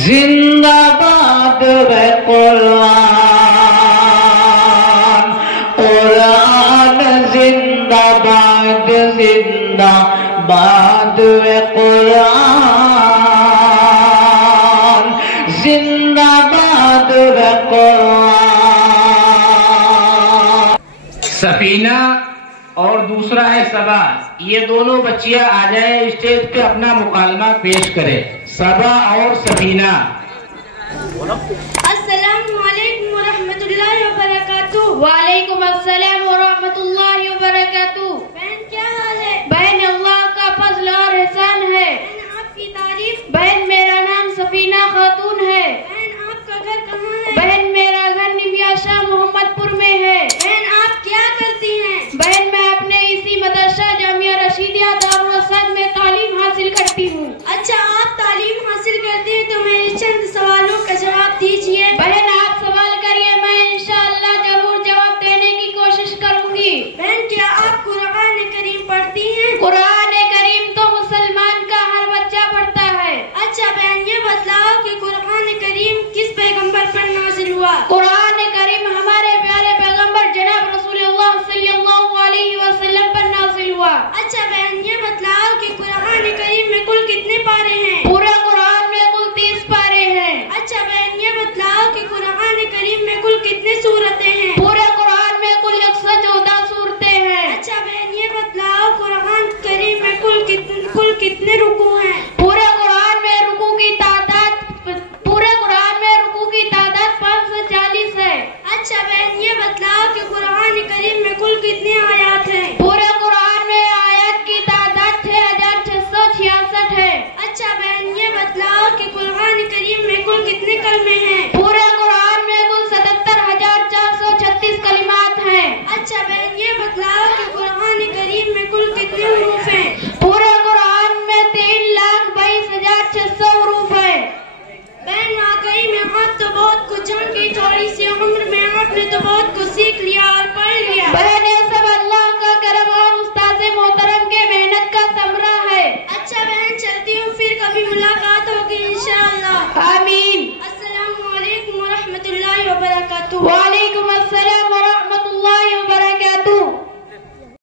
जिंदाबाद वे कुरान, कुरान जिंदाबाद, जिंदाबाद वे कुरान, जिंदाबाद वे कुरान। सफीना और दूसरा है सबा, ये दोनों बच्चियां आ जाए स्टेज पे, अपना मुकालमा पेश करें। सबा और सफीना। अस्सलामु अलैकुम व रहमतुल्लाहि व बरकातुहू। वालेकुम अस्सलाम व रहमतुल्लाहि व बरकातुहू। बहन क्या हाल है? बहन अल्लाह का फजल और एहसान है। बहन आपकी तारीफ। बहन मेरा नाम सफीना खातून है। बहन आपका घर कहाँ है? बहन मेरा घर निमिया शाह मोहम्मदपुर में है। बहन आप क्या करती हैं? बहन मैं अपने इसी मदरसा जामिया रशीदिया दारुल हसन में तालीम हासिल करती हूँ। अच्छा आप तालीम हासिल करती हैं तो मेरे चंद सवालों का जवाब दीजिए। बहन आप सवाल करिए, मैं इंशाअल्लाह जरूर जवाब देने की कोशिश करूंगी। बहन क्या आप कुरान करीम पढ़ती हैं? कुरान करीम तो मुसलमान का हर बच्चा पढ़ता है। अच्छा बहन ये बतलाओ कि कुरान करीम किस पैगंबर पर नाजिल हुआ? कुरान करीम हमारे प्यारे पैगंबर जनाब रसूलुल्लाह सल्लल्लाहु अलैहि वसल्लम पर नाजिल हुआ। अच्छा बहन ये बतलाओ कि कुरान करीम में कुल कितने पारे हैं? पूरे कुरान में कुल 30 पारे हैं। अच्छा बहन ये बतलाओ कि कुरान करीम में कुल कितनी सूरतें हैं? पूरे कुरान में कुल 114 सूरतें हैं। अच्छा बहन ये बतलाओ कुरान करीम में कुल कितने रुकू हैं? पूरे कुरान में रुकू की तादाद 540 है। अच्छा बहन ये बतलाओ कि कुरान करीम में कुल कितनी आयत हैं? पूरे कुरान में आयत की तादाद 6666 है। अच्छा बहन ये बतलाओ कि कुरान करीम में कुल कितने कलमे हैं? पूरे कुरान में कुल 77,436 कलिमात हैं। अच्छा बहन ये बतलाओ कि कुरान करीम में कुल कितने हुरूफ हैं? पूरे कुरान में 3,22,600 हुरूफ है। बहन वाकई में आप तो बहुत कुछ जान गई, थोड़ी सी उम्र में आपने तो बहुत कुछ सीख लिया और पढ़ लिया। बहन ये सब अल्लाह का करम और उस्ताद मोहतरम के मेहनत का समरा है। अच्छा बहन चलती हूँ, फिर कभी मुलाकात होगी इंशाअल्लाह। आमीन। अस्सलामु अलैकुम व रहमतुल्लाहि व बरकातुहू।